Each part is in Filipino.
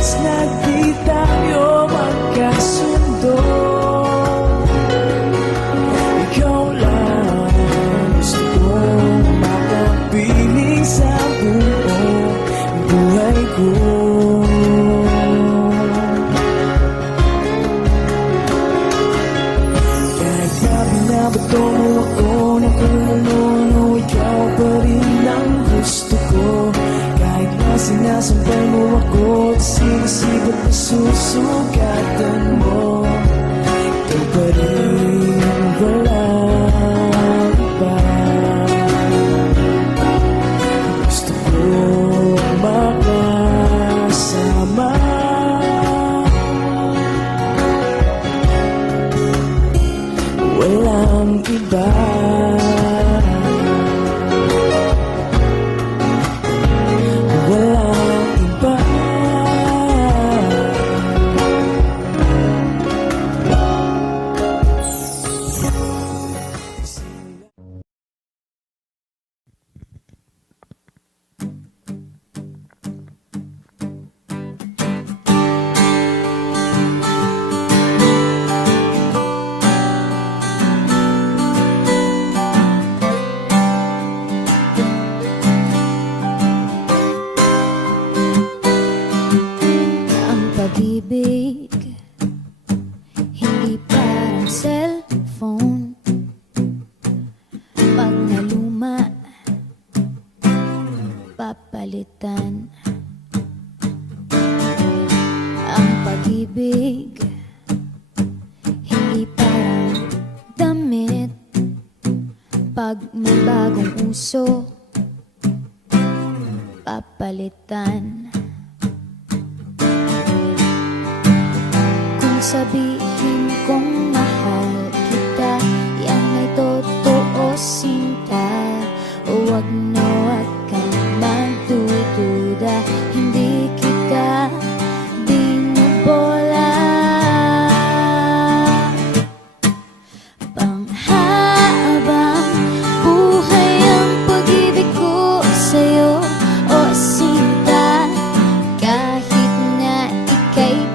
Kahit na di tayo magkasundo, ikaw lang gusto kong makapiling sa buong buhay ko. Kahit na binabato mo ako na kung ano, ikaw pa rin ang gusto ko. Kahit na sinasampal mo ako at sinisibot na susugatan mo, ikaw pa rin, walang iba. Gusto kong makasama, walang iba. Walang iba. Pag-ibig, hindi parang cellphone. Pag naluma, papalitan. Ang pag-ibig, hindi parang damit. Pag may bagong uso, papalitan. Sabihin kong mahal kita, yan ay totoo, sinta. Huwag na huwag kang magdududa, hindi kita binubola. Panghabang buhay ang pag-ibig ko sa'yo, o sinta. Kahit na ika'y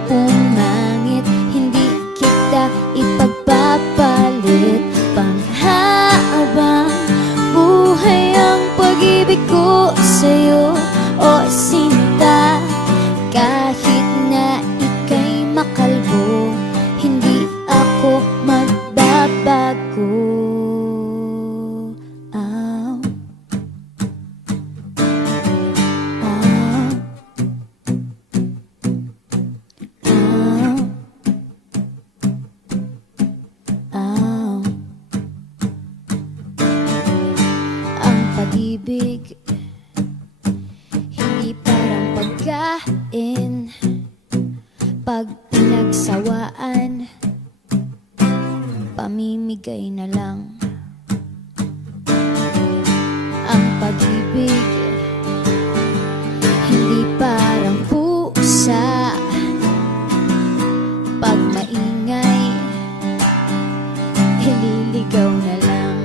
ipagpapalit, panghabang buhay ang pag-ibig ko sa'yo, o sinta. Kahit na ika'y makalbo, hindi ako magbabago. Pag-ibig, hindi parang pagkain. Pag pinagsawaan, pamimigay na lang. Ang pag-ibig, hindi parang pusa. Pag maingay, ililigaw na lang.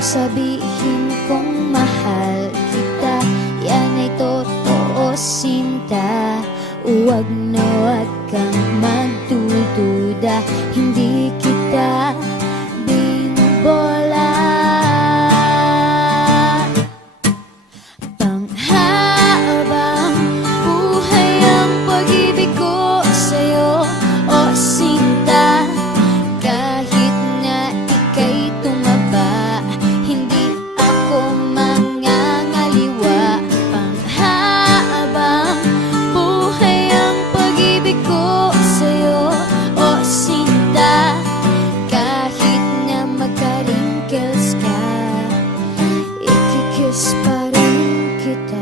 Sabihin kong mahal kita, yan ay totoo, sinta. Huwag na huwag kang magdududa, hindi kita binubola. Panghabang buhay ang pag-ibig ko sa'yo, o sinta. Kahit na ika'y tumaba, hindi ako mangangaliwa. Panghabang buhay ang pag-ibig ko sa'yo, o sinta. Kahit na magka-wrinkles ka, ikikiss pa rin kita.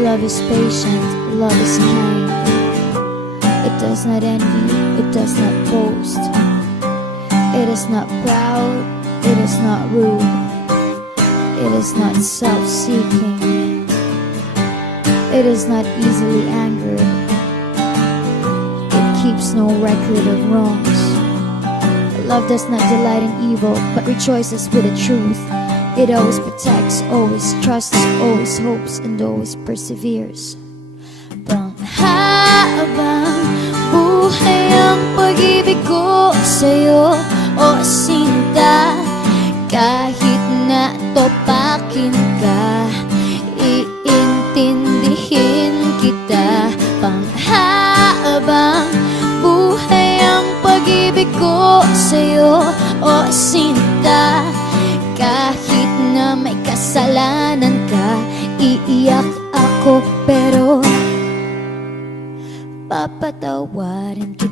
Love is patient, love is kind. It does not envy, it does not boast. It is not proud, it is not rude. is not self-seeking. It is not easily angered. It keeps no record of wrongs. Love does not delight in evil, but rejoices with the truth. It always protects, always trusts, always hopes, and always perseveres. Panghabang buhay ang pag-ibig ko sa'yo, o sinta. Kahit na topakin ka, iintindihin kita. Panghabang buhay ang pag-ibig ko sa'yo, o sinta. Kahit na may kasalanan ka, iiyak ako pero papatawarin kita.